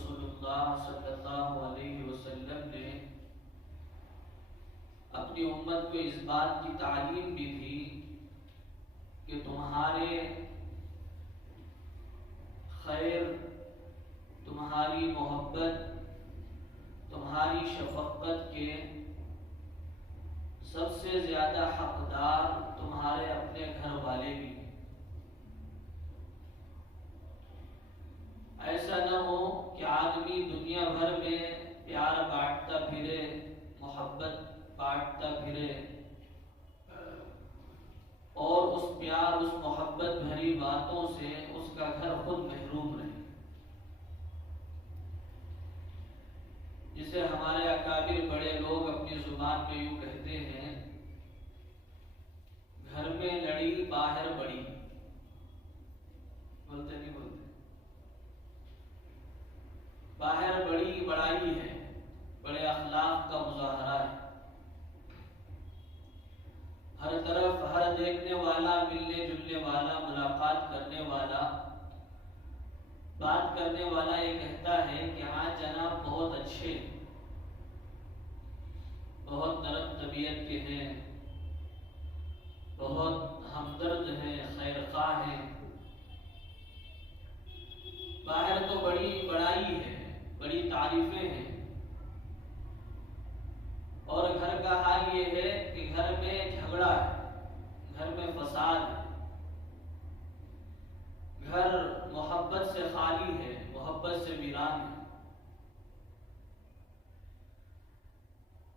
رسول اللہ صلی اللہ علیہ وسلم نے اپنی امت کو اس بات کی تعلیم بھی تھی کہ تمہارے خیر، تمہاری محبت، تمہاری شفقت کے سب سے زیادہ حقدار تمہارے اپنے گھر والے بھی ہیں۔ ایسا نہ ہو کہ آدمی دنیا بھر میں پیار بانٹتا پھرے، محبت بانٹتا پھرے اور اس پیار، اس محبت بھری باتوں سے اس کا گھر خود محروم رہے۔ جسے ہمارے اکابر بڑے لوگ اپنی زبان میں یوں کہتے ہیں، گھر میں لڑی باہر بڑی۔ بولتے نہیں بولتے؟ باہر بڑی بڑائی ہے، بڑے اخلاق کا مظاہرہ ہے۔ ہر طرف ہر دیکھنے والا، ملنے جلنے والا، ملاقات کرنے والا، بات کرنے والا یہ کہتا ہے کہ ہاں جناب بہت اچھے، بہت نرم طبیعت کے ہیں، بہت ہمدرد ہیں، خیر خواہ ہیں۔ باہر تو بڑی بڑائی ہے، بڑی تعریفیں ہیں، اور گھر کا حال یہ ہے کہ گھر میں جھگڑا ہے، گھر میں فساد ہے، گھر محبت سے خالی ہے، محبت سے ویران ہے۔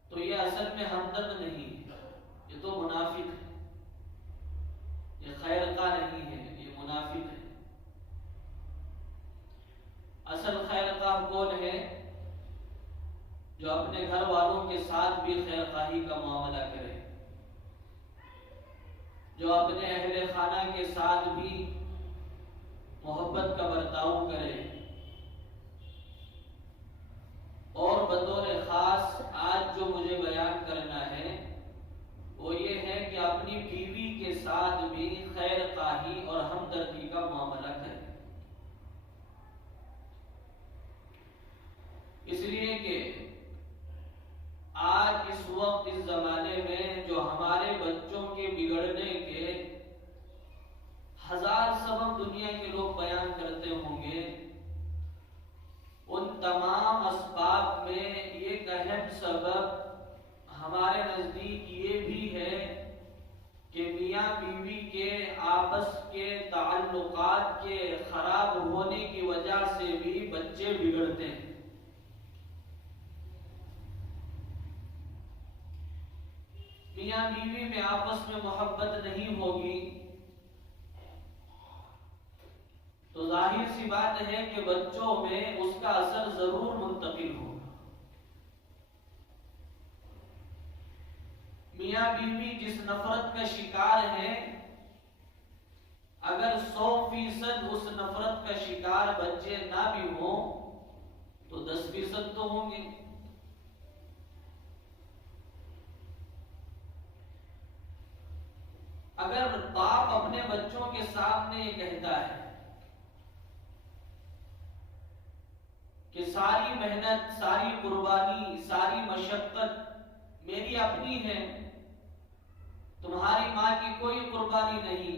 تو یہ اصل میں ہمدرد نہیں ہے، یہ تو منافق ہے، یہ خیر خواہ نہیں ہے، یہ منافق ہے۔ اصل خیر خواہ کون ہے؟ جو اپنے گھر والوں کے ساتھ بھی خیر خواہی کا معاملہ کرے، جو اپنے اہل خانہ کے ساتھ بھی محبت کا برتاؤ کرے، اور بطور خاص آج جو مجھے بیان کرنا ہے وہ یہ ہے کہ اپنی بیوی کے ساتھ بھی خیر خواہی اور ہمدردی کا معاملہ کرے۔ اس لیے کہ آج اس وقت اس زمانے میں جو ہمارے بچوں کے بگڑنے کے ہزار سبب دنیا کے لوگ بیان کرتے ہوں گے، ان تمام اسباب میں ایک اہم سبب ہمارے نزدیک یہ بھی ہے کہ میاں بیوی کے آپس کے تعلقات کے خراب ہونے کی وجہ سے بھی بچے بگڑتے ہیں۔ میاں بیوی میں آپس میں محبت نہیں ہوگی تو ظاہر سی بات ہے کہ بچوں میں اس کا اثر ضرور منتقل ہوگا۔ میاں بیوی جس نفرت کا شکار ہے، اگر 100% اس نفرت کا شکار بچے نہ بھی ہوں تو 10% تو ہوں گے۔ اگر باپ اپنے بچوں کے سامنے یہ کہتا ہے کہ ساری محنت، ساری قربانی، ساری مشقت میری اپنی ہے، تمہاری ماں کی کوئی قربانی نہیں،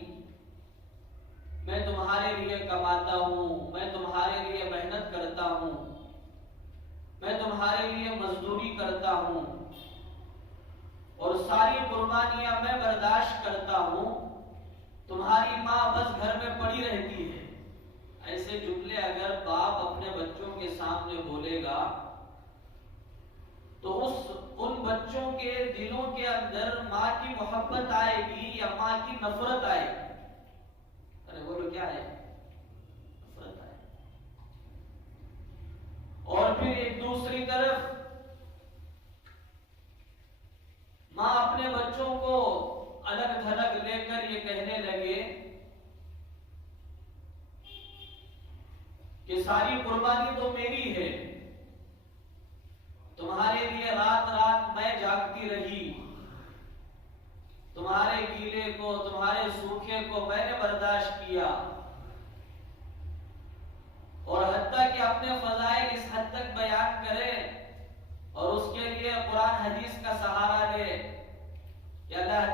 میں تمہارے لیے کماتا ہوں، میں تمہارے لیے محنت کرتا ہوں، میں تمہارے لیے مزدوری کرتا ہوں اور ساری قربانیاں میں برداشت کرتا ہوں، تمہاری ماں بس گھر میں پڑی رہتی ہے۔ ایسے جملے اگر باپ اپنے بچوں کے سامنے بولے گا تو ان بچوں کے دلوں کے اندر ماں کی محبت آئے گی یا ماں کی نفرت آئے گی؟ ارے بولو کیا ہے؟ نفرت آئے گی۔ اور پھر ایک دوسری طرف ماں اپنے بچوں کو الگ تھلگ لے کر یہ کہنے لگے کہ ساری قربانی تو میری ہے، تمہارے لیے رات رات میں جاگتی رہی، تمہارے گیلے کو، تمہارے سوکھے کو میں نے برداشت کیا، اور حتیٰ کہ اپنے فضائل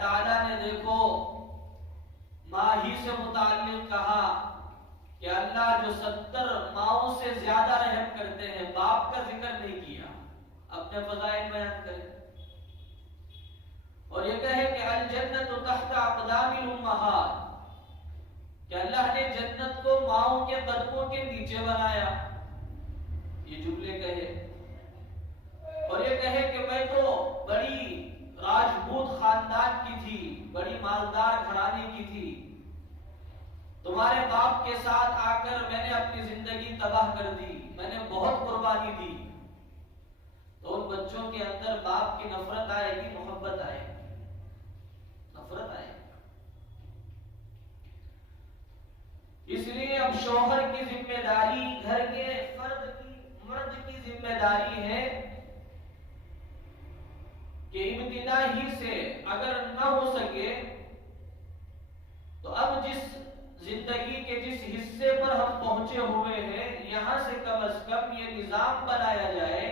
تعالیٰ نے دیکھو ماں ہی سے متعلق کہا کہ اللہ جو 70 ماؤں سے زیادہ رحم کرتے ہیں، باپ کا ذکر نہیں کیا، اپنے فضائل بیان کرے. اور یہ کہے کہ الجنت تحت اقدام الامہات، کہ اللہ نے جنت کو ماؤں کے قدموں کے نیچے بنایا. یہ جملے کہے. اور یہ کہے کہ میں تو بڑی راجپوت خاندان کی تھی، بڑی مالدار گھرانے کی تھی، تمہارے باپ کے ساتھ آ کر میں نے اپنی زندگی تباہ کر دی، میں نے بہت قربانی دی. تو ان بچوں کے اندر باپ کی نفرت آئے گی، محبت آئے گی؟ نفرت آئے گی. اس لیے اب شوہر کی ذمہ داری، گھر کے مرد کی ذمہ داری ہے کہ ابتدا ہی سے اگر نہ ہو سکے تو اب جس زندگی کے جس حصے پر ہم پہنچے ہوئے ہیں، یہاں سے کم از کم یہ نظام بنایا جائے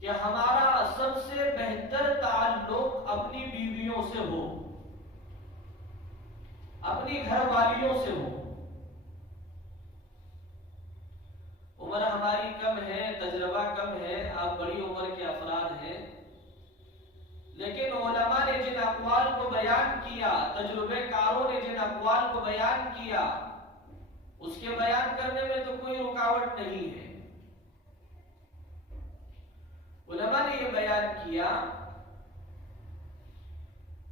کہ ہمارا سب سے بہتر تعلق اپنی بیویوں سے ہو، اپنی گھر والیوں سے ہو. عمر ہماری کم ہے، تجربہ کم ہے، آپ بڑی عمر کے افراد ہیں، لیکن علماء نے جن اقوال کو بیان کیا، تجربے کاروں نے جن اقوال کو بیان کیا، اس کے بیان کرنے میں تو کوئی رکاوٹ نہیں ہے. علماء نے یہ بیان کیا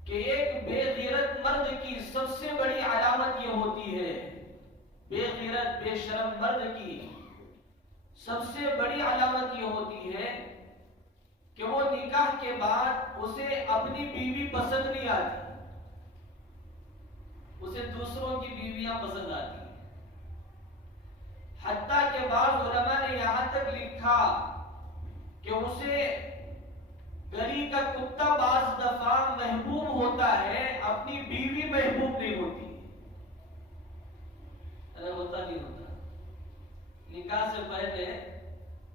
کہ ایک بے غیرت مرد کی سب سے بڑی علامت یہ ہوتی ہے، بے غیرت بے شرم مرد کی سب سے بڑی علامت یہ ہوتی ہے کہ وہ نکاح کے بعد اسے اپنی بیوی پسند نہیں آتی، اسے دوسروں کی بیویاں پسند آتی. حتیٰ کہ بعض علماء نے یہاں تک لکھا کہ اسے گلی کا کتا بعض دفعہ محبوب ہوتا ہے، اپنی بیوی محبوب نہیں ہوتی. ارے ہوتا نہیں ہوتا. نکاح سے پہلے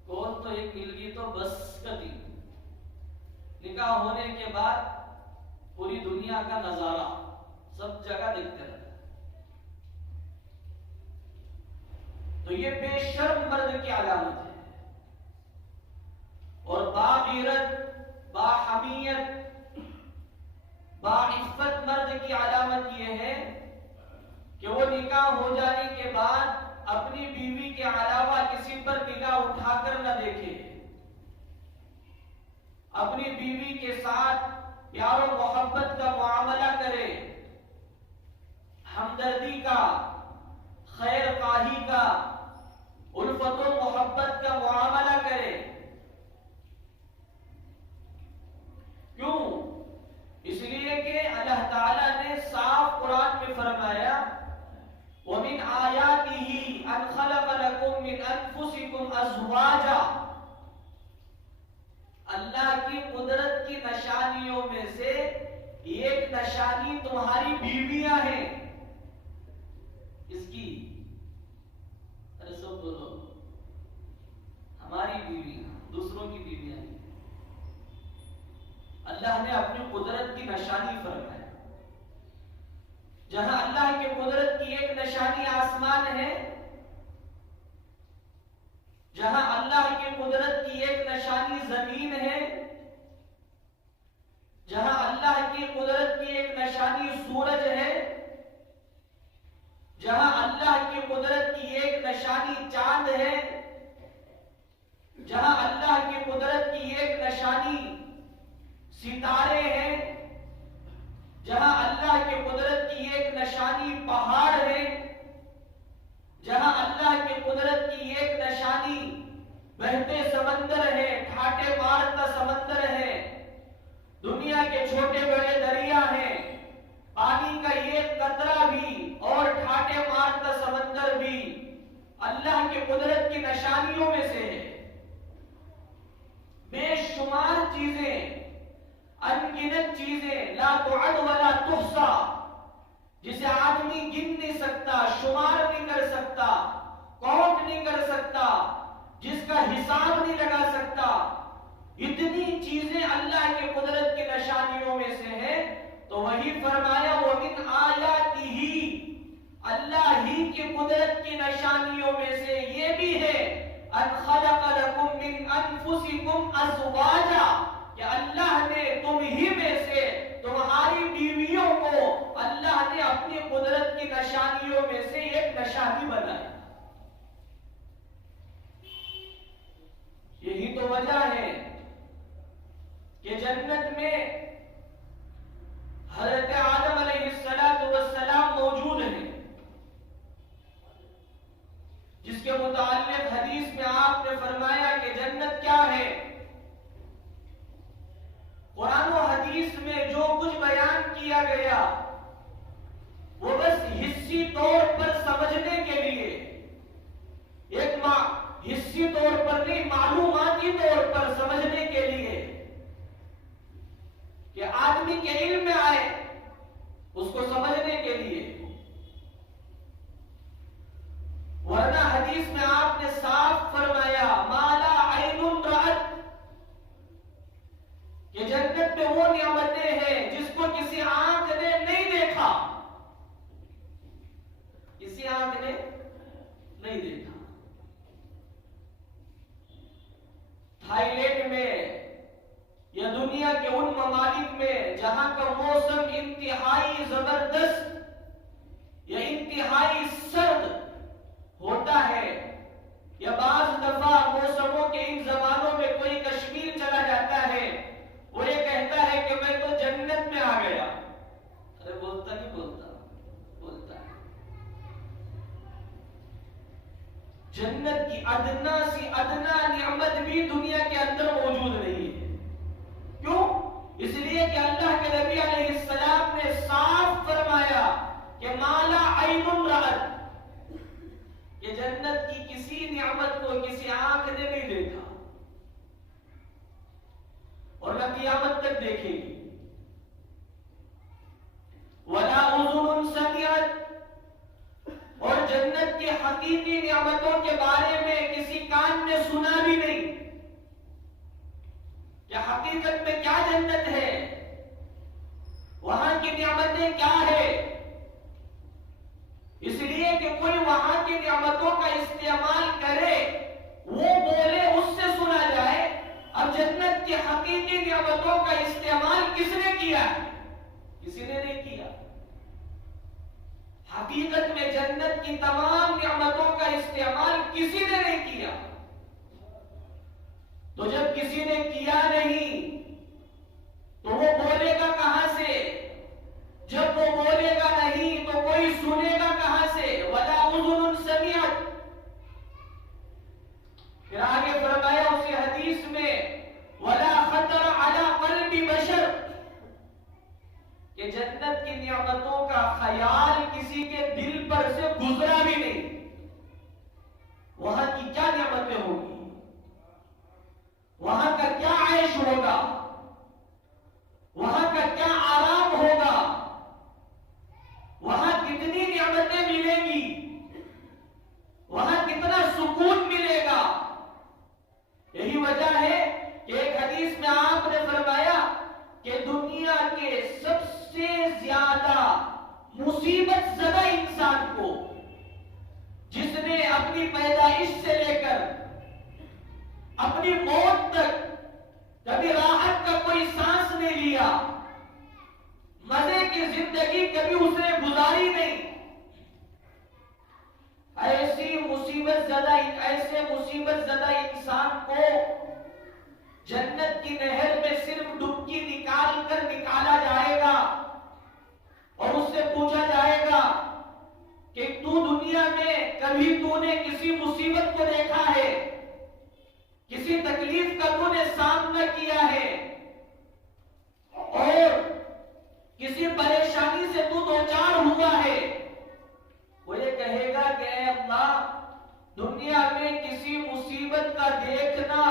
کون تو ایک مل گئی تو بس کتی، نکاح ہونے کے بعد پوری دنیا کا نظارہ سب جگہ دیکھتے رہتے. تو یہ بے شرم مرد کی علامت ہے. اور باغیرت، باحمیت، باعفت مرد کی علامت یہ ہے کہ وہ نکاح ہو جانے کے بعد اپنی بیوی کے علاوہ کسی پر نگاہ اٹھا کر نہ دیکھے، اپنی بیوی کے ساتھ پیار و محبت کا معاملہ کرے، ہمدردی کا، خیر خواہی کا، الفت و محبت کا معاملہ کرے. کیوں؟ اس لیے کہ اللہ تعالیٰ نے صاف قرآن میں فرمایا وَمِنْ آيَاتِهِ أَنْ خَلَقَ لَكُم مِّنْ أَنفُسِكُمْ أَزْوَاجًا. اللہ کی قدرت کی نشانیوں میں سے ایک نشانی تمہاری بیویاں ہیں. اس کی ارے سب بولو، ہماری بیویاں، دوسروں کی بیویاں نہیں. اللہ نے اپنی قدرت کی نشانی فرمایا. جہاں اللہ کی قدرت کی ایک نشانی آسمان ہے، جہاں اللہ کی قدرت کی ایک نشانی زمین ہے، جہاں اللہ کی قدرت کی ایک نشانی سورج ہے، جہاں اللہ کی قدرت کی ایک نشانی چاند ہے، جہاں اللہ کی قدرت کی ایک نشانی ستارے ہیں، جہاں اللہ کی قدرت کی ایک نشانی پہاڑ ہے، جہاں اللہ کی قدرت کی ایک نشانی بہتے سمندر ہے، ٹھاٹے مارتا سمندر ہے، دنیا کے چھوٹے بڑے دریا ہیں، پانی کا ایک قطرہ بھی اور ٹھاٹے مارتا سمندر بھی اللہ کی قدرت کی نشانیوں میں سے ہے. بے شمار چیزیں، انگنت چیزیں، لا تعد ولا تحصى، جسے آدمی گن نہیں سکتا، شمار نہیں کر سکتا، کاؤنٹ نہیں کر سکتا، جس کا حساب نہیں لگا سکتا. اتنی چیزیں اللہ کی قدرت کی نشانیوں نشانیوں میں سے ہے، تو وہی فرمایا وَمِنْ آیَاتِهِ، اللہ ہی کی قدرت کی نشانیوں میں سے یہ بھی ہے أَنْ خَلَقَ لَكُم مِّنْ أَنفُسِكُمْ أَزْوَاجًا، کہ اللہ نے تم ہی میں سے تمہاری بیویوں کو اللہ نے اپنی قدرت کی نشانیوں میں سے ایک نشانی بنائی۔ یہی تو وجہ ہے کہ جنت میں حضرت آدم علیہ السلام موجود ہیں، جس کے متعلق حدیث میں آپ نے فرمایا کہ جنت کیا ہے۔ قرآن و حدیث میں جو کچھ بیان کیا گیا وہ بس حصی طور پر سمجھنے کے لیے، ایک حصی طور پر نہیں، معلوماتی طور پر سمجھنے کے لیے کہ آدمی کے علم میں آئے، اس کو سمجھنے کے لیے، ورنہ حدیث میں آپ نے صاف فرمایا مَا لَا عَيْنٌ رَأَتْ، کہ جنت میں وہ نعمتیں ہیں جس کو کسی آنکھ نے نہیں دیکھا، کسی آنکھ نے نہیں دیکھا۔ تھائی لینڈ میں یا دنیا کے ان ممالک میں جہاں کا موسم انتہائی زبردست یا انتہائی سرد ہوتا ہے، یا بعض دفعہ موسموں کے ان زبانوں میں کوئی کشمیر چلا جاتا ہے، وہ یہ کہتا ہے کہ میں تو جنت میں آ گیا۔ ارے بولتا نہیں بولتا؟ بولتا ہے۔ جنت کی ادنا سی ادنا نعمت بھی دنیا کے اندر موجود نہیں ہے۔ کیوں؟ اس لیے کہ اللہ کے نبی علیہ السلام نے صاف فرمایا کہ مَا لَا عَيْنٌ رَأَتْ، کہ جنت کی کسی نعمت کو کسی آنکھ نے نہیں دیکھا اور نہ قیامت تک دیکھے گی۔ وَلَا أُذُنٌ سَمِعَتْ، اور جنت کی حقیقی نعمتوں کے بارے میں کسی کان نے سنا بھی نہیں کہ حقیقت میں کیا جنت ہے، وہاں کی نعمتیں کیا ہے، اس لیے کہ کوئی وہاں کی نعمتوں کا استعمال کرے، وہ بولے، اس سے سنا جائے۔ اب جنت کی حقیقی نعمتوں کا استعمال کس نے کیا؟ کسی نے نہیں کیا۔ حقیقت میں جنت کی تمام نعمتوں کا استعمال کسی نے نہیں کیا۔ تو جب کسی نے کیا نہیں تو وہ بولے گا کہاں سے؟ جب وہ بولے گا نہیں تو کوئی سنے گا کہاں سے؟ وَلَا أُذُنٌ سَمِعَتْ۔ پھر آگے فرمایا اسی حدیث میں وَلَا خَطَرَ عَلَى قَلْبِ بَشَرٍ، کہ جنت کی نعمتوں کا خیال کسی کے دل پر سے گزرا بھی نہیں۔ وہاں کی کیا نعمتیں ہوگی، وہاں کا کیا عیش ہوگا، وہاں کا کیا آرام ہوگا، وہاں کتنی نعمتیں ملیں گی، وہاں کتنا سکون ملے گا۔ یہی وجہ ہے کہ ایک حدیث میں آپ نے فرمایا کہ دنیا کے سب سے زیادہ مصیبت زدہ انسان کو، جس نے اپنی پیدائش سے لے کر اپنی موت تک کبھی راحت کا کوئی سانس نہیں لیا، مزے کی زندگی کبھی اس نے گزاری نہیں، ایسے مصیبت زدہ انسان کو جنت کی نہر میں صرف ڈبکی نکال کر نکالا جائے گا اور اس سے پوچھا جائے گا کہ تو دنیا میں کبھی تو نے کسی مصیبت کو دیکھا ہے، کسی تکلیف کا تو نے سامنا کیا ہے، اور کسی پریشانی سے تو دوچار ہوا ہے؟ وہ یہ کہے گا کہ اے اللہ، دنیا میں کسی مصیبت کا دیکھنا،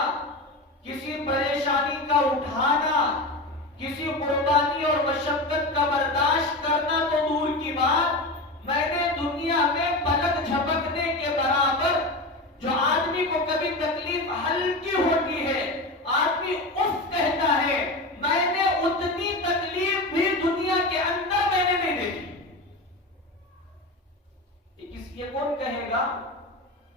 کسی پریشانی کا اٹھانا، کسی قربانی اور مشقت کا برداشت کرنا تو دور کی بات، میں نے دنیا میں پلک جھپکنے کے برابر جو آدمی کو کبھی تکلیف ہلکی ہوتی ہے، آدمی اف کہتا ہے، میں نے اتنی تکلیف یہ کون کہے گا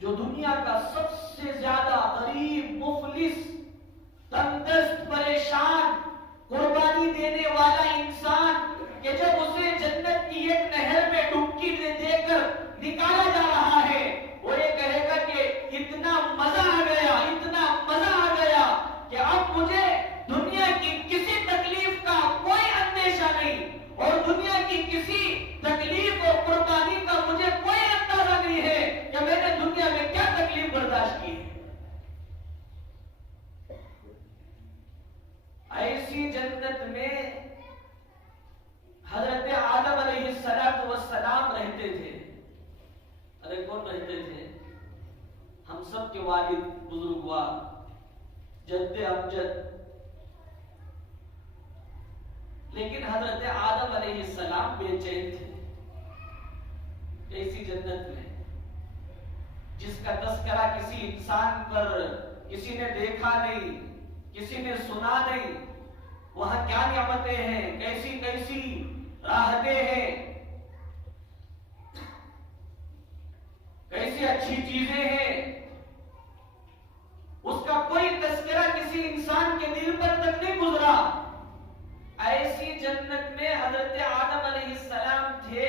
جو دنیا کا سب سے زیادہ غریب، مفلس، تندرست، پریشان، قربانی دینے والا انسان کہ جب اسے جنت کی ایک نہر میں ڈبکی دے کر نکالا جا رہا ہے، وہ یہ کہے گا کہ اتنا مزہ آ گیا، اتنا مزہ آ گیا کہ اب مجھے دنیا کی کسی تکلیف کا کوئی اندیشہ نہیں، اور دنیا کی کسی تکلیف اور قربانی کا مجھے کوئی اندازہ نہیں ہے کہ میں نے دنیا میں کیا تکلیف برداشت کی ہے۔ ایسی جنت میں حضرت آدم علیہ السلام رہتے تھے۔ ارے کون رہتے تھے؟ ہم سب کے والد بزرگوار، جد امجد۔ لیکن حضرت آدم علیہ السلام بے چین تھے ایسی جنت میں جس کا تذکرہ کسی انسان پر کسی نے دیکھا نہیں، کسی نے سنا نہیں۔ وہاں کیا نعمتیں ہیں، کیسی کیسی راحتیں ہیں، کیسی اچھی چیزیں ہیں، اس کا کوئی تذکرہ کسی انسان کے دل پر تک نہیں گزرا۔ ایسی جنت میں حضرت آدم علیہ السلام تھے،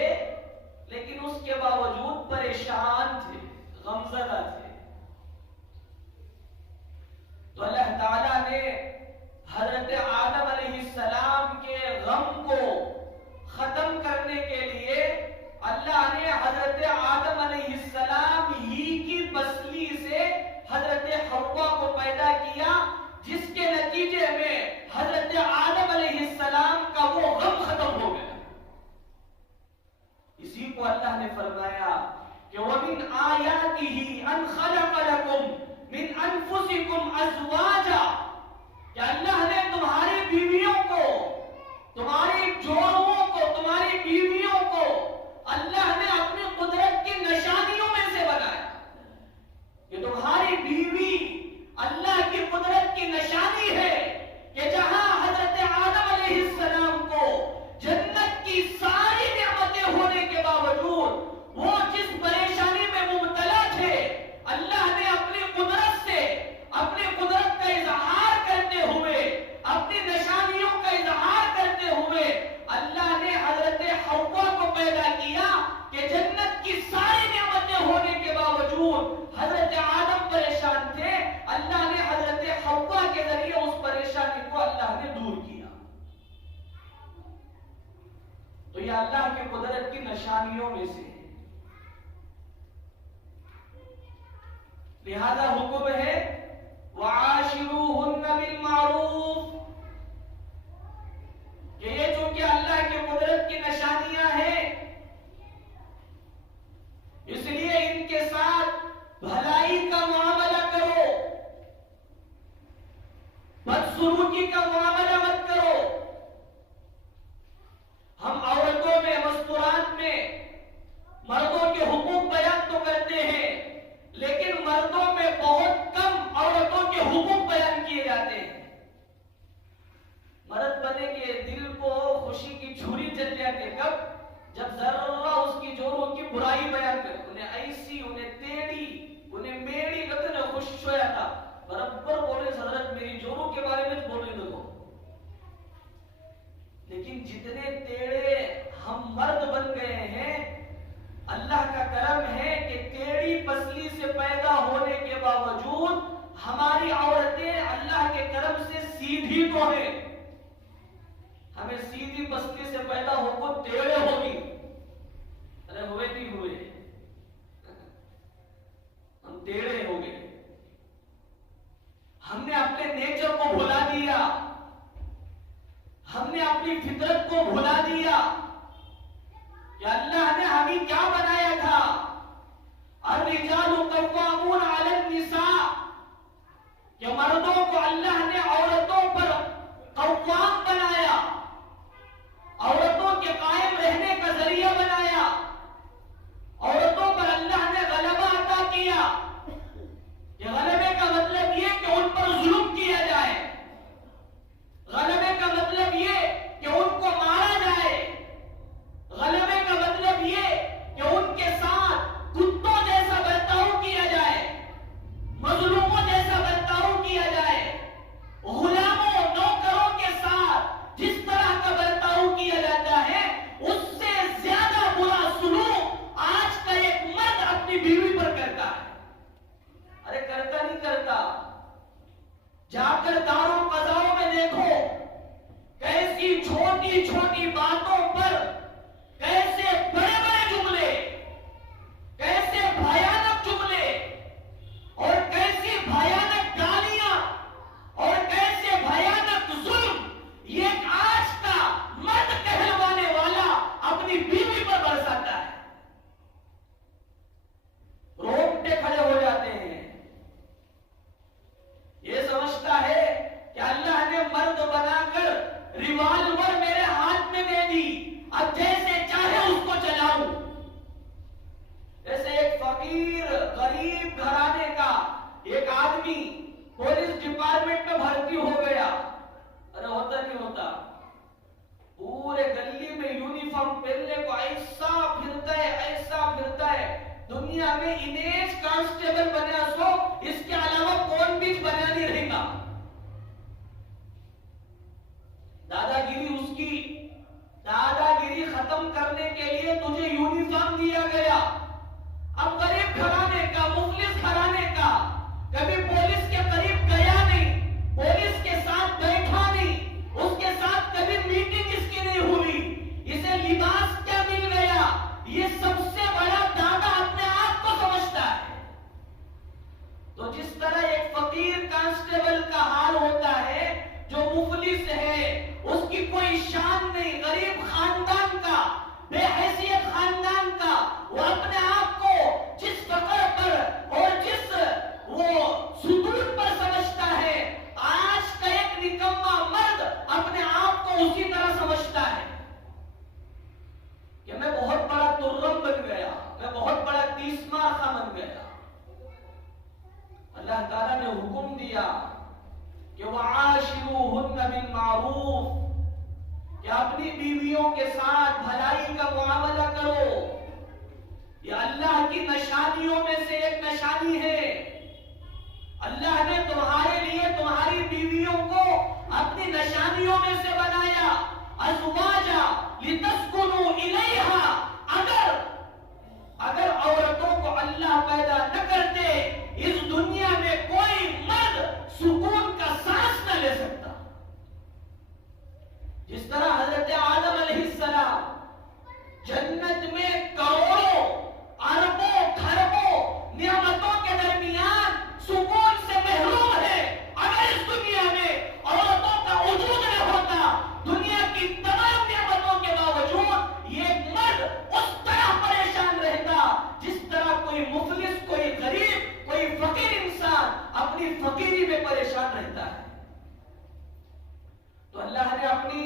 لیکن اس کے باوجود پریشان تھے، غمزدہ تھے۔ تو اللہ تعالیٰ نے حضرت آدم علیہ السلام کے غم کو ختم کرنے کے لیے اللہ نے حضرت آدم علیہ السلام ہی کی پسلی سے حضرت حوا کو پیدا کیا، جس کے نتیجے میں حضرت آدم علیہ السلام کا وہ غم ختم ہو گیا۔ اسی کو اللہ نے فرمایا کہ وَمِنْ آيَاتِهِ أَنْ خَلَقَ لَكُمْ مِنْ أَنفُسِكُمْ أَزْوَاجًا، کہ اللہ نے تمہاری بیویوں کو، تمہاری جوڑوں کو، تمہاری بیویوں کو اللہ نے اپنی قدرت کی نشانیوں میں سے بنایا۔ کہ تمہاری بیوی اللہ کی قدرت کی نشانی ہے کہ جہاں حضرت آدم علیہ السلام کو جنت کی ساری نعمتیں ہونے کے باوجود وہ جس پریشانی میں مبتلا تھے، اللہ نے اپنی قدرت سے، اپنی قدرت کا اظہار کرتے ہوئے، اپنی نشانیوں کا اظہار کرتے ہوئے اللہ نے حضرت حوا کو پیدا کیا کہ جنت کی ساری نعمتیں ہونے کے باوجود حضرت آدم پریشان تھے، اللہ نے حضرت حوا کے ذریعے اس پریشانی کو اللہ نے دور کیا۔ تو یہ اللہ کی قدرت کی نشانیوں میں سے ہے۔ لہذا حکم ہے وَعَاشِرُوهُنَّ بِالْمَعْرُوفِ، کہ یہ چونکہ اللہ کی قدرت کی نشانیاں ہیں، اس لیے ان کے ساتھ بھلائی کا معاملہ کرو، بدسلوکی کا معاملہ مت کرو۔ ہم عورتوں میں، مستورات میں مردوں کے حقوق بیان تو کرتے ہیں، لیکن مردوں میں بہت کم عورتوں کے حقوق بیان کیے جاتے ہیں۔ مرد بنے کے دل کو خوشی کی چھری چل جاتی، کب؟ جب ذرہ اس کی جوڑوں کی برائی بیان کرے، انہیں ایسی، انہیں تیڑی، انہیں میڑی کہتے ہیں، خوش ہو جاتا، برابر بولے حضرت میری جوڑوں کے بارے میں بولنے دو۔ لیکن جتنے تیڑے ہم مرد بن گئے ہیں، اللہ کا کرم ہے کہ تیڑی پسلی سے پیدا ہونے کے باوجود ہماری عورتیں اللہ کے کرم سے سیدھی تو ہیں۔ ہمیں سیدھی پسلی سے پیدا ہو کو ٹیڑے ہوگی، ارے ہوئے نہیں ہوئے، ہم ٹیڑے ہو گئے۔ ہم نے اپنے نیچر کو بھلا دیا، ہم نے اپنی فطرت کو بھلا دیا۔ فقیر غریب گھرانے کا ایک آدمی پولیس ڈپارٹمنٹ میں بھرتی ہو گیا، ارے ہوتا نہیں ہوتا، پورے گلی میں یونیفارم پہننے کو ایسا پھرتا ہے، دنیا میں انیج کانسٹیبل بنیا سو اس کے علاوہ کون بھی بنیا نہیں رہے گا۔ دادا گیری ختم کرنے کے لیے تجھے یونیفارم دیا گیا۔ اب غریب گھرانے کا، مفلس گھرانے کا، کبھی پولیس کے قریب گیا نہیں، پولیس کے ساتھ بیٹھا نہیں، اس کے ساتھ کبھی میٹنگ اس کی نہیں ہوئی، اسے لباس کیا مل گیا، یہ سب سے بڑا دادا اپنے آپ کو سمجھتا ہے۔ تو جس طرح ایک فقیر کانسٹیبل کا حال ہوتا ہے، جو مفلس ہے اس کی کوئی شان نہیں، غریب خاندان کا، بے حیثیت خاندان کا، وہ اپنے آپ کو جس فقر پر اور جس وہ ستون پر سمجھتا ہے، آج کا ایک نکما مرد اپنے آپ کو اسی طرح سمجھتا ہے کہ میں بہت بڑا ترم بن گیا، میں بہت بڑا تیسمار خاں بن گیا۔ اللہ تعالیٰ نے حکم دیا کہ وَعَاشِرُوهُنَّ بِالْمَعْرُوفِ، کہ اپنی بیویوں کے ساتھ بھلائی کا معاملہ کرو۔ یہ اللہ کی نشانیوں میں سے ایک نشانی ہے۔ اللہ نے تمہارے لیے تمہاری بیویوں کو اپنی نشانیوں میں سے بنایا، ازواجا لتسکنوا الیہا۔ اگر عورتوں کو اللہ پیدا نہ کرتے، اس دنیا میں کوئی مرد سکون کا سانس نہ لے سکتا۔ جس طرح حضرت آدم علیہ السلام جنت میں کروڑوں اربوں کھربوں نعمتوں کے درمیان سکون سے محروم ہے، اگر اس دنیا میں عورتوں کا وجود نہ ہوتا، دنیا کی تمام نعمتوں کے باوجود یہ مرد اس طرح پریشان رہتا جس طرح کوئی مفلس، کوئی غریب، کوئی فقیر انسان اپنی فقیری میں پریشان رہتا ہے۔ تو اللہ نے اپنی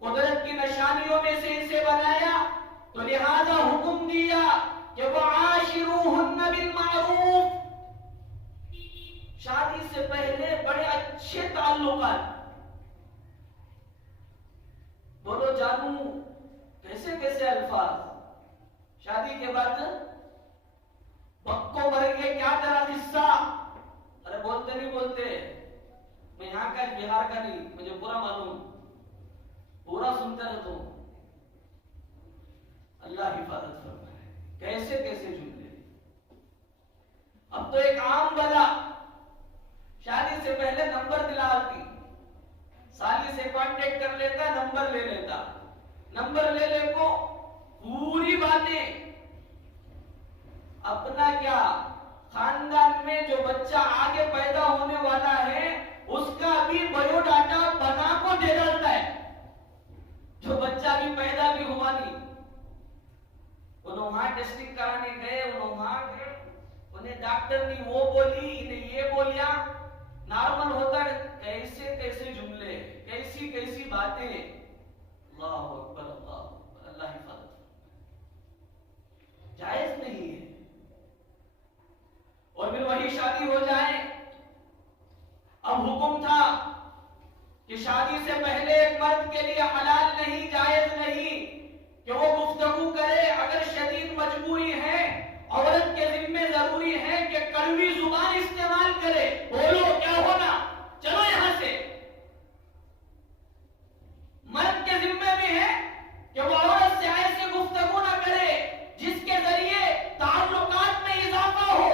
قدرت کی نشانیوں میں سے اسے بنایا، تو لہذا حکم دیا کہ وَعَاشِرُوهُنَّ بِالْمَعْرُوفِ۔ شادی سے پہلے بڑے اچھے تعلقات، بولو جانو کیسے کیسے الفاظ، شادی کے بعد بکو مر گئے کیا تیرا قصہ، ارے بولتے نہیں بولتے، میں یہاں کا بہار کا نہیں، مجھے پورا معلوم، پورا سنتا رہتا ہوں۔ اللہ حفاظت فرمائے، کیسے کیسے جملے۔ اب تو ایک عام بلا شادی سے پہلے نمبر دلاتی، سالی سے کانٹیکٹ کر لیتا، نمبر لے لیتا، نمبر لے لے کو پوری باتیں اپنا کیا خاندان میں جو بچہ آگے پیدا ہونے والا ہے اس کا بھی بایو ڈاٹا بنا کو دے ڈالتا ہے، جو بچہ بھی پیدا بھی ہوا نہیں، انہوں وہاں ٹیسٹنگ کرانے گئے، انہوں وہاں گئے، انہیں ڈاکٹر نے وہ بولی، انہیں یہ بولیا، نارمل ہوتا ہے، کیسے کیسے جملے، کیسی کیسی باتیں، اللہ اکبر اللہ اکبر، اللہ حفاظت، جائز نہیں ہے۔ اور پھر وہی شادی ہو جائے۔ اب حکم تھا کہ شادی سے پہلے ایک مرد کے لیے حلال نہیں، جائز نہیں کہ وہ گفتگو کرے، اگر شدید مجبوری ہے، عورت کے ذمہ ضروری ہے کہ کڑوی زبان استعمال کرے، بولو کیا ہونا، چلو یہاں سے۔ مرد کے ذمہ بھی ہے کہ وہ عورت سے ایسی گفتگو نہ کرے جس کے ذریعے تعلقات میں اضافہ ہو،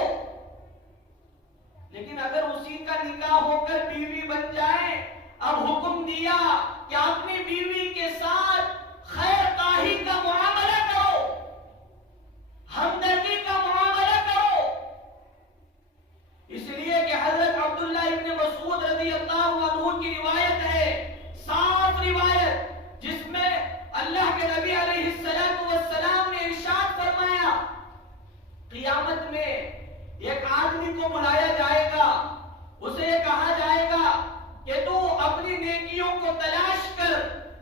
لیکن اگر اسی کا نکاح ہو کر بیوی بن جائے، اب حکم دیا کہ اپنی بیوی کے ساتھ خیر خواہی کا معاملہ کرو، ہمدردی کا معاملہ کرو، اس لیے کہ حضرت عبداللہ ابن مسعود رضی اللہ عنہ کی روایت ہے، صاف روایت، جس میں اللہ کے نبی علیہ السلام نے ارشاد فرمایا، قیامت میں ایک آدمی کو بلایا جائے گا، اسے کہا جائے گا کہ تو اپنی نیکیوں کو تلاش کر،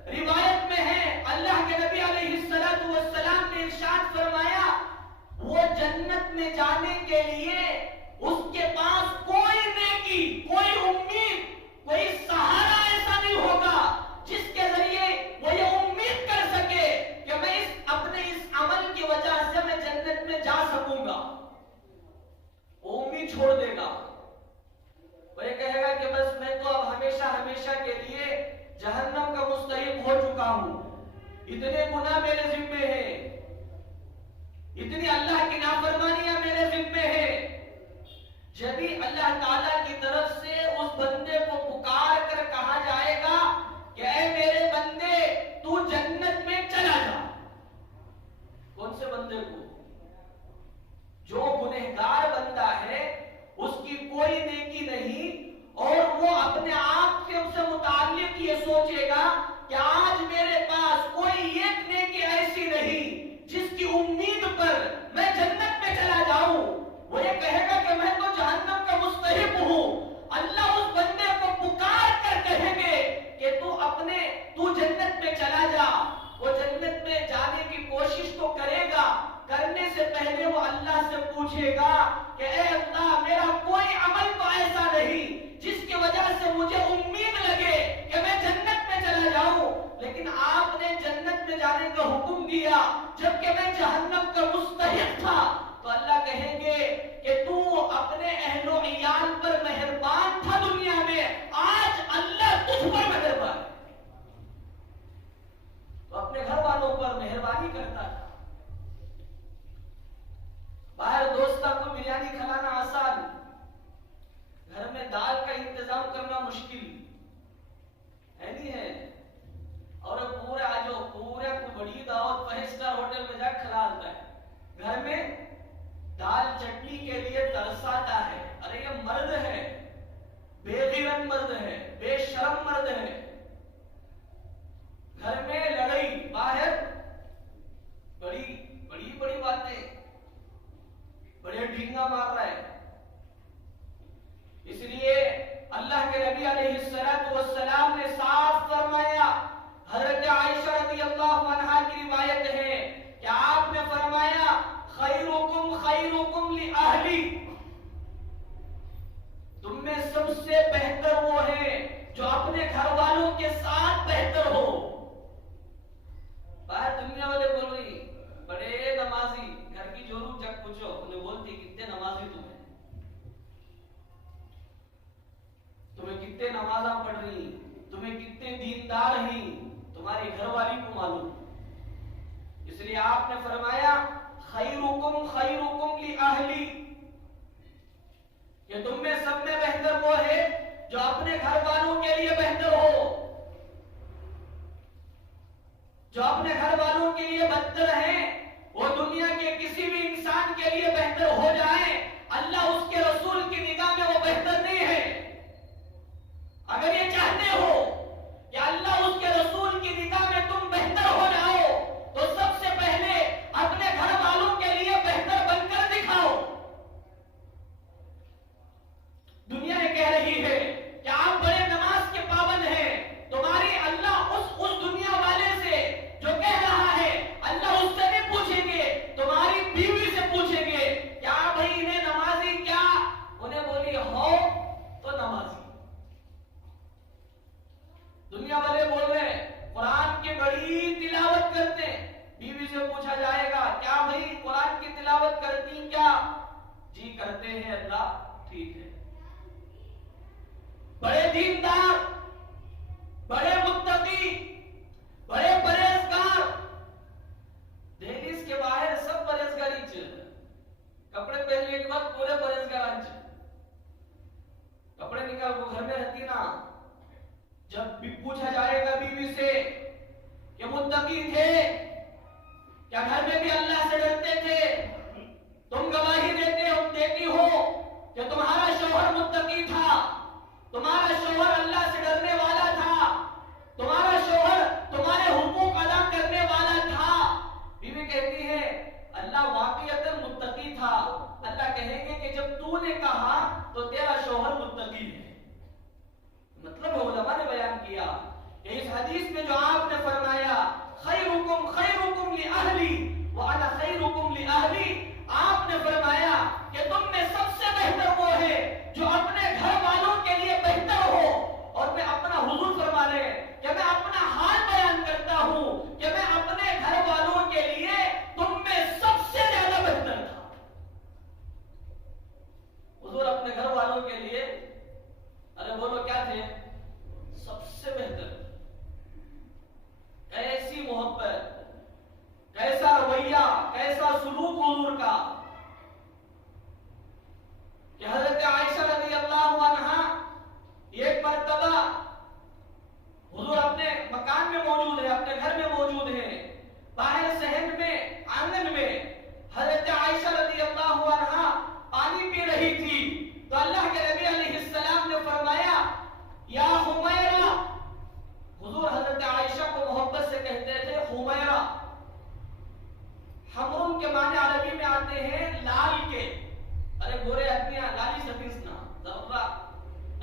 روایت میں ہے اللہ کے نبی علیہ السلام نے ارشاد فرمایا وہ جنت میں جانے کے لیے اس کے پاس کوئی نیکی، کوئی امید، کوئی سہارا ایسا نہیں ہوگا جس کے ذریعے وہ یہ امید کر سکے کہ میں اپنے اس عمل کی وجہ سے میں جنت میں جا سکوں گا۔ وہ امید چھوڑ دے گا، وہ یہ کہے گا کہ بس میں تو اب ہمیشہ ہمیشہ کے لیے جہنم کا مستحق ہو چکا ہوں، اتنے گناہ میرے ذمے ہیں، اتنی اللہ کی نافرمانیاں میرے ذمے ہیں۔ جب ہی اللہ تعالیٰ کی طرف سے اس بندے کو پکار کر کہا جائے گا کہ اے میرے بندے تو جنت میں چلا جا، کون سے بندے کو؟ جو گنہگار بندہ ہے، اس کی کوئی نیکی نہیں، اور وہ اپنے آپ سے متعلق یہ سوچے گا کہ آج میرے پاس کوئی ایک نیکی ایسی نہیں جس کی امید پر میں جنت میں چلا جاؤں۔ وہ یہ کہے گا کہ میں تو جہنم کا مستحق ہوں۔ اللہ اس بندے کو پکار کر کہیں گے کہ تو جنت میں چلا جا۔ وہ جنت میں جانے کی کوشش تو کرے گا، کرنے سے پہلے وہ اللہ سے پوچھے گا کہ اے اللہ، میرا کوئی عمل تو ایسا نہیں جس کی وجہ سے مجھے امید لگے کہ میں جنت میں چلا جاؤں، لیکن آپ نے جنت میں جانے کا حکم دیا جبکہ میں جہنم کا مستحق تھا۔ تو اللہ کہیں گے کہ تو اپنے اہل و عیال پر مہربان تھا دنیا میں، آج اللہ تجھ پر مہربان ہے۔ تو اپنے گھر والوں پر مہربانی کرتا تھا۔ باہر دوستوں کو بریانی کھلانا آسان، گھر میں دال کا انتظام کرنا مشکل ہے، نہیں ہے؟ اور پورے بڑی دعوت 5 اسٹار ہوٹل میں جا کھلا آتا ہے، گھر میں دال چٹنی کے لیے ترساتا ہے۔ ارے یہ مرد ہے، بے غیرت مرد ہے، بے شرم مرد ہے، گھر میں لڑائی، باہر بڑی باتیں، بڑے ڈھینگا مار رہا ہے۔ اس لیے اللہ کے نبی علیہ السلام نے صاف فرمایا، حضرت عائشہ رضی اللہ عنہا کی روایت ہے کہ آپ نے فرمایا خیرکم خیرکم لأہلی، تم میں سب سے بہتر وہ ہے جو اپنے گھر والوں کے ساتھ بہتر ہو۔ باہر دنیا والے بول رہی بڑے نمازی، گھر کی جورو جگ پوچھو، انہیں بولتی کتنے نمازی تمہیں کتنے نمازاں پڑھ رہی، تمہیں کتنے دیندار ہیں، تمہاری گھر والی کو معلوم۔ اس لیے آپ نے فرمایا خیرکم خیرکم لأہلی، کہ تم میں سب میں بہتر وہ ہے جو اپنے گھر والوں کے لیے بہتر ہو، جو اپنے گھر والوں کے لیے بدتر ہیں وہ دنیا کے کسی بھی انسان کے لیے بہتر ہو جائے، اللہ اس کے رسول کی نگاہ میں وہ بہتر نہیں ہے۔ اگر یہ چاہتے ہو کہ اللہ اس کے رسول کی نگاہ میں تم بہتر ہو جاؤ تو سب سے پہلے اپنے گھر والوں کے لیے بہتر بن کر دکھاؤ۔ دنیا یہ کہہ رہی ہے کہ آپ بڑے نماز کے پابند ہیں، تمہاری اللہ اس دنیا والے سے جو کہہ رہا ہے اللہ اس سے نہیں پوچھیں گے، تمہاری بیوی سے پوچھیں گے کیا بھائی انہیں نمازی کیا؟ انہیں بولی ہو تو نمازی۔ دنیا والے بول رہے ہیں قرآن کی بڑی تلاوت کرتے ہیں، بیوی سے پوچھا جائے گا کیا بھائی قرآن کی تلاوت کرتی کیا؟ جی کرتے ہیں اللہ، ٹھیک ہے۔ بڑے دیندار، بڑے متقی، بڑے پرہیزگار، دہلیز کے باہر سب پرہیزگاری چل، کپڑے پہننے کے بعد پورے پرہیزگار، کپڑے نکال کو گھر میں رہتی نا، جب بھی پوچھا جائے گا بیوی سے کہ متقی تھے کیا، گھر میں بھی اللہ سے ڈرتے تھے، تم گواہی دیتی ہو کہ تمہارا شوہر متقی تھا، تمہارا شوہر اللہ سے ڈرنے والا تھا، تمہارا شوہر تمہارے حقوق ادا کرنے والا تھا۔ بیوی کہتی ہے اللہ واقعتاً متقی تھا۔ اللہ کہیں گے کہ جب تو نے کہا تو تیرا شوہر متقی ہے۔ مطلب علماء نے بیان کیا کہ اس حدیث میں جو آپ نے فرمایا خیرکم خیرکم لأہلی وانا خیرکم لأہلی، آپ نے فرمایا کہ تم میں سب سے بہتر وہ ہے جو اپنے گھر والوں کے لیے بہتر ہو. اور میں اپنا حضور فرما رہے ہیں کہ میں اپنا حال بیان کرتا ہوں کہ میں اپنے گھر والوں کے لیے تم میں سب سے زیادہ بہتر تھا. حضور اپنے گھر والوں کے لیے ارے بولو کیا تھے؟ سب سے بہتر. کیسی محبت، کیسا رویہ، کیسا سلوک حضور کا کہ حضرت عائشہ رضی اللہ عنہا ایک مرتبہ حضور اپنے مکان میں موجود ہے، اپنے گھر میں موجود ہے، باہر صحن میں آنگن میں حضرت عائشہ رضی اللہ عنہا پانی پی رہی تھی تو اللہ کے نبی علیہ السلام نے فرمایا یا حمیرہ. حضور حضرت عائشہ کو محبت سے کہتے تھے حمیرہ. حمرم کے معنی عربی میں آتے ہیں لال کے. ارے گورے آدمیاں لالی سفیس نا، ذرا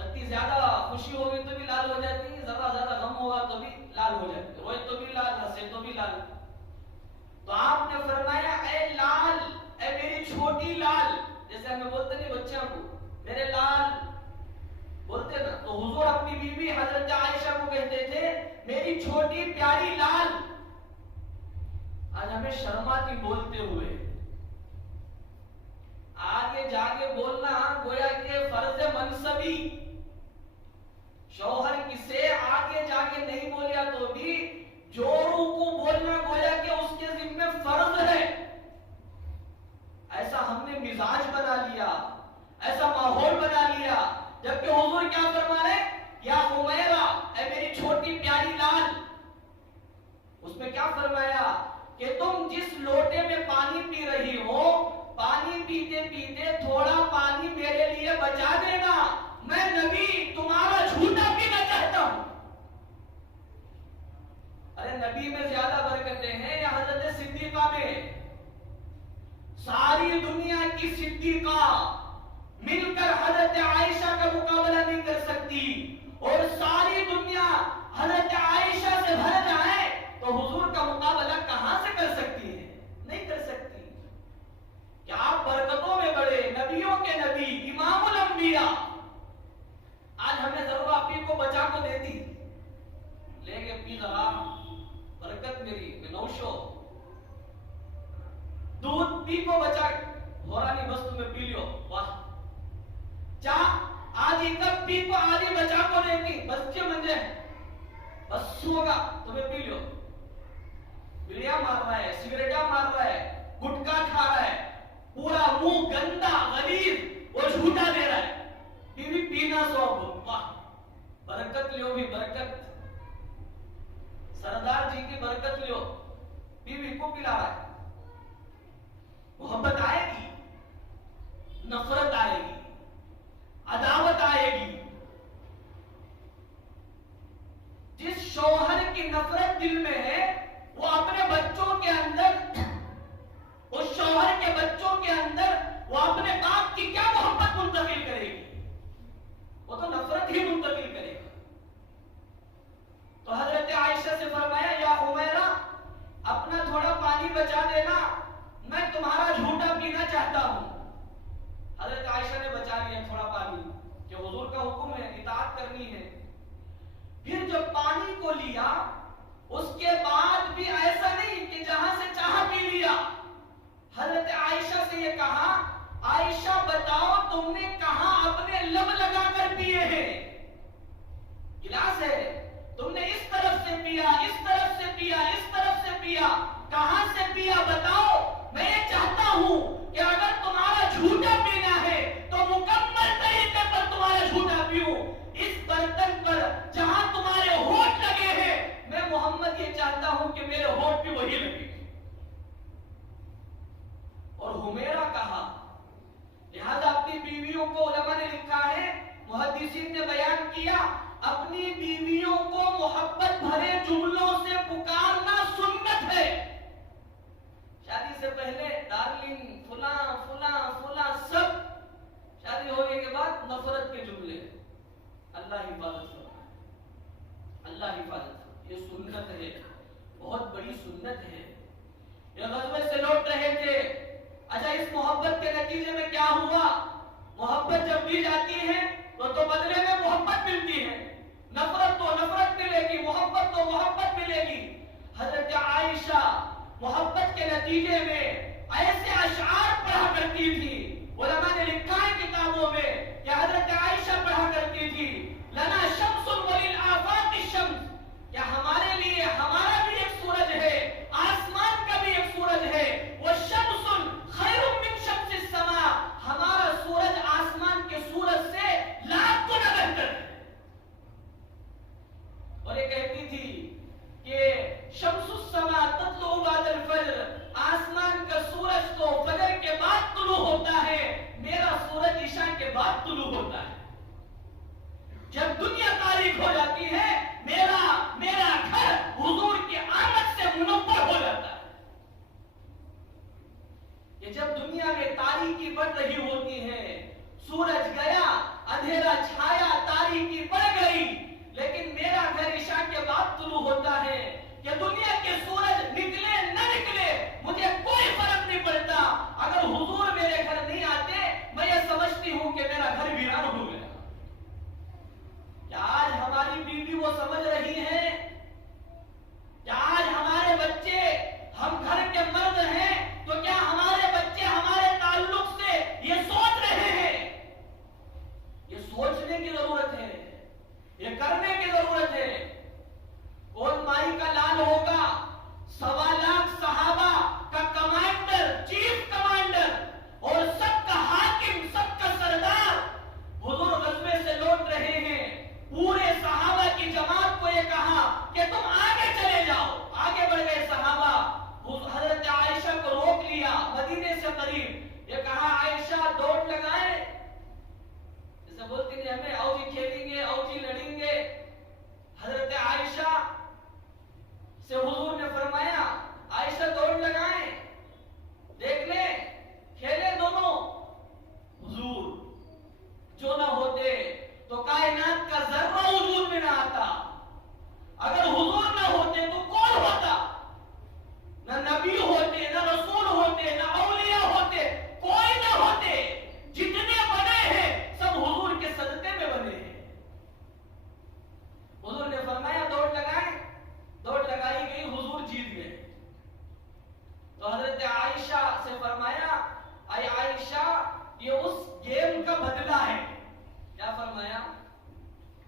اتنی زیادہ خوشی ہوگی تو بھی لال ہو جاتی، ذرا زیادہ غم ہوگا تو بھی لال ہو جاتی، روئے تو بھی لال، ہنسے تو بھی لال. تو آپ نے فرمایا اے لال، اے میری چھوٹی لال. جیسے ہمیں بولتے نہیں بچوں کو میرے لال بولتے نا، تو حضور اپنی بیوی حضرت عائشہ کو کہتے تھے میری چھوٹی پیاری لال. آج ہمیں شرماتی بولتے ہوئے، آگے جا کے بولنا گویا کہ فرض منصبی. شوہر کسے آگے جا کے نہیں بولیا تو بھی جوروں کو بولنا گویا کہ اس کے ذمہ فرض ہے. ایسا ہم نے مزاج بنا لیا، ایسا ماحول بنا لیا. جبکہ حضور کیا فرما رہے یا حمیرہ، اے میری چھوٹی پیاری لال. اس میں کیا فرمایا کہ تم جس لوٹے میں پانی پی رہی ہو، پانی پیتے پیتے تھوڑا پانی میرے لیے بچا دینا، میں نبی تمہارا جھوٹا پینا چاہتا ہوں. ارے نبی میں زیادہ برکتیں ہیں یا حضرت صدیقہ میں؟ ساری دنیا کی صدیقہ مل کر حضرت عائشہ کا مقابلہ نہیں کر سکتی، اور ساری دنیا حضرت عائشہ سے بھر جائے تو حضور کا مقابلہ کہاں سے کر سکتی ہے؟ نہیں کر سکتی. کہ آپ برکتوں میں بڑے، نبیوں کے نبی، امام الانبیاء. آج ہمیں ضرورت آپ کو بچا کو دیتی لے کے پی ذرا برکت میری میں نوشو دودھ پی کو بچا ہورا نہیں بس تمہیں پی لیو. واہ چاہ آج ہی کب پی کو آدھی بچا کو دیتی بس کے منجے بس ہوگا تمہیں پی لیو. بڑیا مار رہا ہے، سگریٹا مار رہا ہے، گٹکا کھا رہا ہے، پورا منہ گندا غلیظ اور جھوٹا دے رہا ہے، بیوی پینا سوب. واہ برکت لیو بھی برکت، سردار جی کی برکت لیو، بیوی کو پلا رہا ہے. محبت آئے گی، نفرت آئے گی، عداوت آئے گی. جس شوہر کی نفرت دل میں ہے وہ اپنے بچوں کے اندر، اس شوہر کے بچوں کے اندر وہ اپنے باپ کی کیا محبت منتقل کرے گی؟ وہ تو نفرت ہی منتقل کرے گا. تو حضرت عائشہ سے فرمایا یا حمیرہ اپنا تھوڑا پانی بچا دینا، میں تمہارا جھوٹا پینا چاہتا ہوں. حضرت عائشہ نے بچا لیا تھوڑا پانی کہ حضور کا حکم ہے، اطاعت کرنی ہے. پھر جب پانی کو لیا اس کے بعد بھی ایسا نہیں کہ جہاں سے چاہا پی لیا. حضرت عائشہ سے یہ کہا عائشہ بتاؤ تم نے کہاں اپنے لب لگا کر پیے ہیں؟ گلاس ہے تم نے اس طرف سے پیا، اس طرف سے پیا، اس طرف سے پیا، کہاں سے پیا بتاؤ. میں یہ چاہتا ہوں کہ اگر تمہارا جھوٹا پینا ہے تو مکمل طریقے پر تمہارا جھوٹا پیوں. اس برتن پر جہاں تمہارے ہونٹ لگے ہیں میں محمد یہ چاہتا ہوں کہ میرے ہونٹ بھی وہی لگے. اور حمیرہ کہا. لہذا اپنی بیویوں کو علماء نے لکھا ہے، محدثین نے بیان کیا، اپنی بیویوں کو محبت بھرے جملوں سے پکارنا سنت ہے. شادی سے پہلے ڈارلنگ فلاں فلاں فلاں سب، شادی ہونے کے بعد نفرت کے جملے. اللہ حفاظت فرمائے، اللہ حفاظت. یہ سنت ہے، بہت بڑی سنت ہے. یہ غزوے سے لوٹ رہے تھے. اچھا اس محبت جب دی جاتی ہے تو بدلے میں محبت ملتی ہے، نفرت تو نفرت ملے گی، محبت تو محبت ملے گی۔ حضرت عائشہ محبت کے نتیجے میں ایسے اشعار پڑھا کرتی تھی، علماء نے لکھا ہے کتابوں میں کہ حضرت عائشہ پڑھا کرتی تھی لنا شمس وللآفاق الشمس، کہ ہمارے لیے ہمارا بھی ایک سورج ہے، آسمان کا بھی ایک سورج ہے، وہ شمس خیر من شمس السماء، ہمارا سورج آسمان کے سورج سے لاکھ گنا بہتر ہے۔ اور یہ کہتی تھی کہ شمس السماء تطلع بعد الفجر، آسمان کا سورج تو فجر کے بعد طلوع ہوتا ہے، میرا سورج عشاء کے بعد طلوع ہوتا ہے۔ جب دنیا تاریخ ہو جاتی ہے میرا گھر حضور کی آمد سے منور ہو جاتا ہے۔ کہ جب دنیا میں تاریکی بڑھ رہی ہوتی ہے، سورج گیا، اندھیرا چھایا، تاریکی بڑھ گئی، لیکن میرا گھر عشاء کے بعد طلوع ہوتا ہے، کہ دنیا کے سورج نکلے نہ نکلے مجھے کوئی فرق نہیں پڑتا، اگر حضور میرے گھر نہیں آتے میں یہ سمجھتی ہوں کہ میرا گھر ویران ہو گیا۔ کیا آج ہماری بیوی وہ سمجھ رہی ہے؟ کیا آج ہمارے بچے، ہم گھر کے مرد ہیں تو کیا ہمارے بچے ہمارے تعلق سے یہ سوچ رہے ہیں؟ یہ سوچنے کی ضرورت ہے، یہ کرنے کی ضرورت ہے۔ کون مائی کا لال ہوگا؟ 1.25 لاکھ صحابہ کا کمانڈر، چیف کمانڈر اور سب کا حاکم، سب کا سردار، حضور غزوے سے لوٹ رہے ہیں، پورے صحابہ کی جماعت کو یہ کہا کہ تم آگے چلے جاؤ، آگے بڑھ گئے صحابہ، حضرت عائشہ کو روک لیا مدینے سے قریب، یہ کہا عائشہ دوڑ لگائے، جیسے بولتی نہیں ہمیں آؤ جی کھیلیں گے، آؤ جی لڑیں گے۔ حضرت عائشہ سے حضور نے فرمایا عائشہ دوڑ لگائیں، دیکھ لیں کھیلے دونوں۔ حضور جو نہ ہوتے تو کائنات کا ذرہ وجود میں نہ آتا، اگر حضور نہ ہوتے تو کون ہوتا؟ نہ نبی ہوتے، نہ رسول ہوتے، نہ اولیاء ہوتے، کوئی نہ ہوتے، جتنے بنے ہیں سب حضور کے صدقے میں بنے ہیں۔ حضور نے فرمایا دوڑ لگائیں، دوڑ لگائی گئی، حضور جیت گئے۔ تو حضرت عائشہ سے فرمایا اے عائشہ یہ اس گیم کا بدلہ ہے۔ کیا فرمایا؟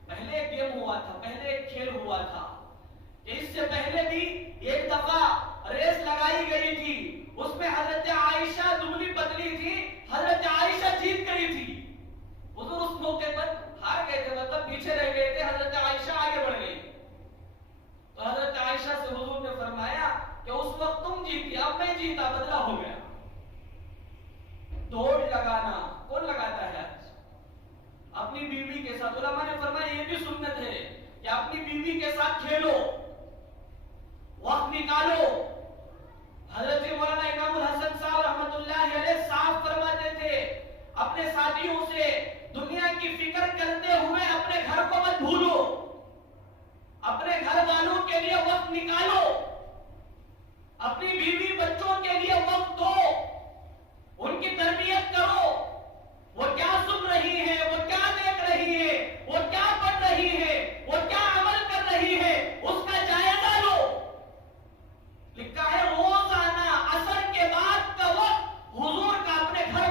پہلے ایک گیم ہوا تھا، پہلے ایک کھیل ہوا تھا، اس سے پہلے بھی ایک دفعہ ریس لگائی گئی تھی، اس میں حضرت عائشہ دبلی پتلی تھی، حضرت عائشہ جیت گئی تھی۔ حضور اس موقع پر ہار گئے تھے، مطلب پیچھے رہ گئے تھے، حضرت عائشہ آگے بڑھ گئی۔ تو حضرت عائشہ سے حضور نے فرمایا کہ اس وقت تم جیتی، اب میں جیتا، بدلہ ہو گیا۔ دوڑ لگانا کون لگاتا ہے آج؟ اپنی بیوی کے ساتھ، علماء نے فرمایا یہ بھی سنت ہے کہ اپنی بیوی کے ساتھ کھیلو، وقت نکالو۔ حضرت مولانا امام الحسن صاحب رحمۃ اللہ علیہ صاحب فرماتے تھے اپنے ساتھیوں سے دنیا کی فکر کرتے ہوئے اپنے گھر کو مت بھولو، اپنے گھر والوں کے لیے وقت نکالو، اپنی بیوی بچوں کے لیے وقت دو، ان کی تربیت کرو، وہ کیا سن رہی ہے، وہ کیا دیکھ رہی ہے، وہ کیا پڑھ رہی ہے، وہ کیا عمل کر رہی ہے، اس کا جائزہ لو۔ لکھا ہے روزانہ عصر کے بعد کا وقت حضور کا اپنے گھر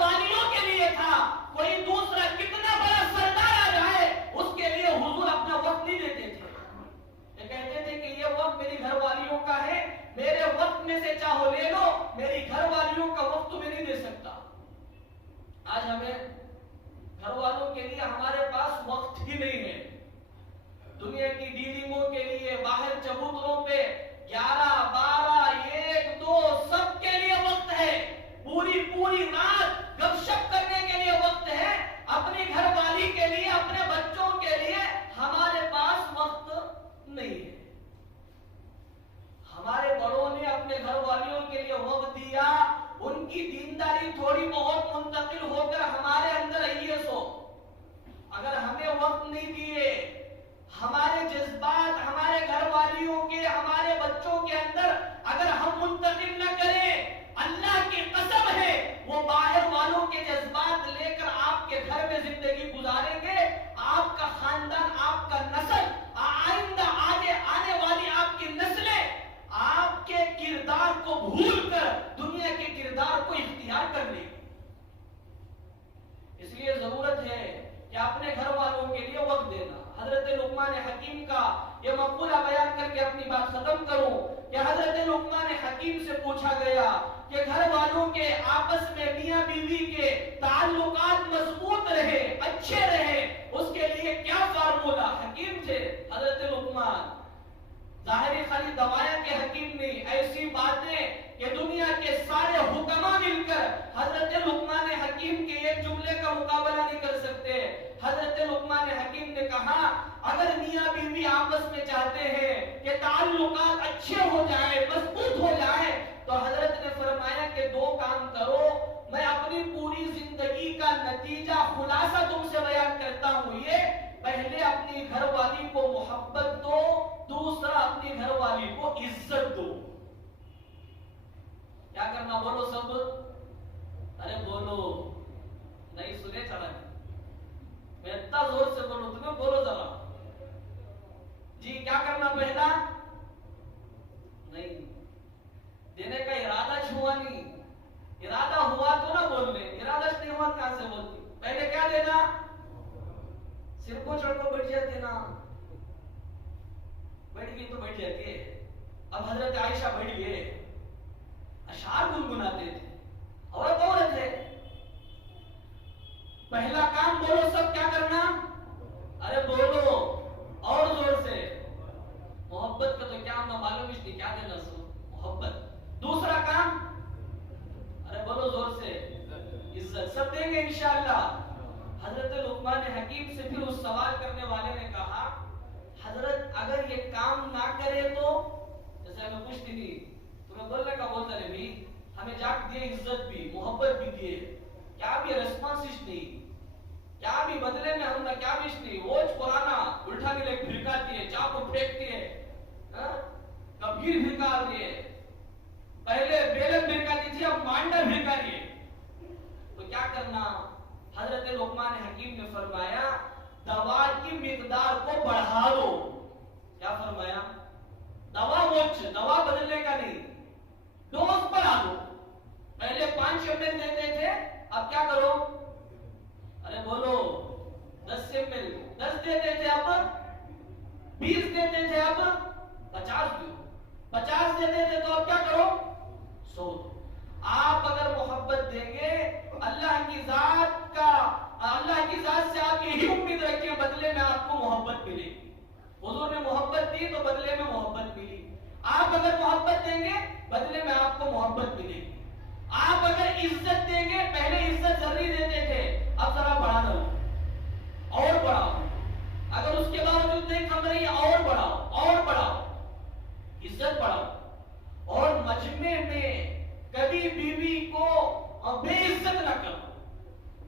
والیوں کے لیے تھا، کوئی دوسرا کتنا بڑا سردار آ جائے اس کے لیے حضور اپنا وقت نہیں دیتے تھے، یہ کہتے تھے کہ یہ وقت میری گھر والیوں کا ہے، میرے وقت میں سے چاہو لے لو، میری گھر والیوں کا وقت تمہیں نہیں دے سکتا۔ آج ہمیں گھر والوں کے لیے ہمارے پاس وقت ہی نہیں ہے، دنیا کی ڈیلنگوں کے لیے، باہر چبوتروں پہ 11، 12، 1، 2 سب کے لیے وقت ہے، پوری رات گپ شپ کرنے کے لیے وقت ہے، اپنی گھر والی کے لیے، اپنے بچوں کے لیے ہمارے پاس وقت نہیں ہے۔ ہمارے بڑوں نے اپنے گھر والیوں کے لیے وقت دیا، ان کی دینداری تھوڑی بہت منتقل ہو کر ہمارے اندر آئی ہے۔ سو اگر ہمیں وقت نہیں دیے، ہمارے جذبات ہمارے گھر والیوں کے، ہمارے بچوں کے اندر اگر ہم منتقل نہ کریں، اللہ کی قسم ہے وہ باہر والوں کے جذبات لے حکیم تھے حضرت لقمان، ظاہری خالی دوائیں کے حکیم نہیں، ایسی باتیں کہ دنیا کے سارے حکما مل کر حضرت لقمان حکیم کے ایک جملے کا مقابلہ نہیں کر سکتے۔ حضرت لقمان حکیم نے کہا اگر میاں بیوی آپس میں چاہتے ہیں کہ تعلقات اچھے ہو جائیں، مضبوط ہو جائیں، تو حضرت نے فرمایا کہ دو کام کرو، میں اپنی پوری زندگی کا نتیجہ خلاصہ تم سے بیان کرتا ہوں، یہ پہلے اپنی گھر والی کو محبت دو، دوسرا اپنی گھر والی کو عزت دو۔ کیا کرنا بولو سب؟ ارے بولو، نہیں سنے چلا میں اتنا زور سے بولوں تمہیں، بولو ذرا جی۔ کیا کرنا پہلا؟ نہیں دینے کا ارادہ چھوا نہیں، ارادہ ہوا تو نہ بولنے، ارادہ نہیں ہوا کہاں سے بولتی؟ پہلے کیا دینا؟ سر کو چڑھ کو بیٹھ جاتے نا، بیٹھ گئی تو بیٹھ جاتی ہے۔ اب حضرت عائشہ بیٹھ گئے، اشعار گنگناتے تھے، عورت ہے۔ پہلا کام بولو سب، کیا کرنا؟ ارے بولو اور زور سے، محبت کا تو کیا ہم معلوم اس کیا دینا سو محبت۔ دوسرا کام ارے بولو زور سے، عزت، سب دیں گے انشاءاللہ۔ حضرت لقمان حکیم سے پھر اس سوال کرنے والے نے کہا حضرت اگر یہ کام نہ کرے تو؟ جیسے ہمیں کچھ نہیں، تمہیں بولنے کا بولتا ہے بھی، ہمیں جاگ دیے، عزت بھی، محبت بھی دیے، کیا بھی ریسپانس نہیں، کیا بھی بدلے میں ہم نے کیا بھی نہیں، وہ پرانا الٹا کے لیے پھرکاتی ہے، چاپ کو پھینکتی ہے، کبیر پھرکا رہی ہے، پہلے بیلن پھرکاتی تھی اب مانڈا پھرکا رہی ہے، تو کیا کرنا؟ حضرت لقمان حکیم نے فرمایا دوا کی مقدار کو بڑھا دو۔ کیا فرمایا؟ دوا موچ، دوا بدلنے کا نہیں، ڈوز بڑھا دو۔ پہلے 5 ml دیتے تھے، اب کیا کرو؟ ارے بولو 10 ml، 10 دیتے تھے اب 20 دیتے تھے، اب 50 دو، 50 دیتے تھے تو اب کیا کرو؟ 100 دو۔ آپ اگر محبت دیں گے اللہ کی ذات سے آپ یہی امید رکھیں بدلے میں آپ کو محبت ملے گی۔ حضور نے محبت دی تو بدلے میں محبت ملی، آپ اگر محبت دیں گے بدلے میں آپ کو محبت ملے گی۔ آپ اگر عزت دیں گے، پہلے عزت ذری دیتے تھے، اب ذرا بڑھا دو اور بڑھاؤ، اگر اس کے باوجود نہیں کم رہی اور بڑھاؤ اور بڑھاؤ، عزت بڑھاؤ۔ اور مجمع میں کبھی بیوی کو بے عزت نہ کرو۔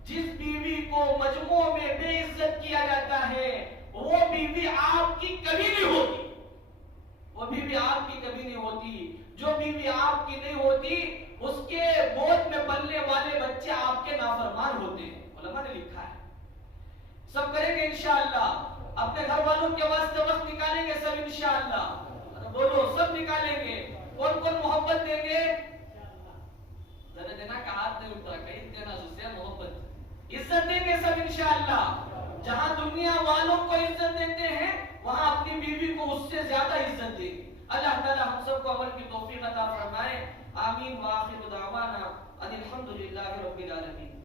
جس بیوی کو مجموع میں بے عزت کیا جاتا ہے وہ بیوی آپ کی کبھی نہیں ہوتی، وہ بیوی آپ کی کبھی نہیں ہوتی۔ جو بیوی آپ کی نہیں ہوتی اس کے گود میں پلنے والے بچے آپ کے نافرمان ہوتے ہیں، علماء نے لکھا ہے۔ سب کریں گے انشاءاللہ، اپنے گھر والوں کے واسطے وقت نکالیں گے سب انشاءاللہ، بولو سب نکالیں گے۔ کون کون محبت دیں گے؟ ذرا دینا کا ہاتھ نہیں اٹھا، کہیں دینا سے محبت، عزت دیں گے سب انشاءاللہ۔ جہاں دنیا والوں کو عزت دیتے ہیں وہاں اپنی بیوی کو اس سے زیادہ عزت دیں گے۔ اللہ تعالی ہم سب کو عمل کی توفیق عطا فرمائے، آمین۔ وآخر دعوانا ان الحمد للہ رب العالمین۔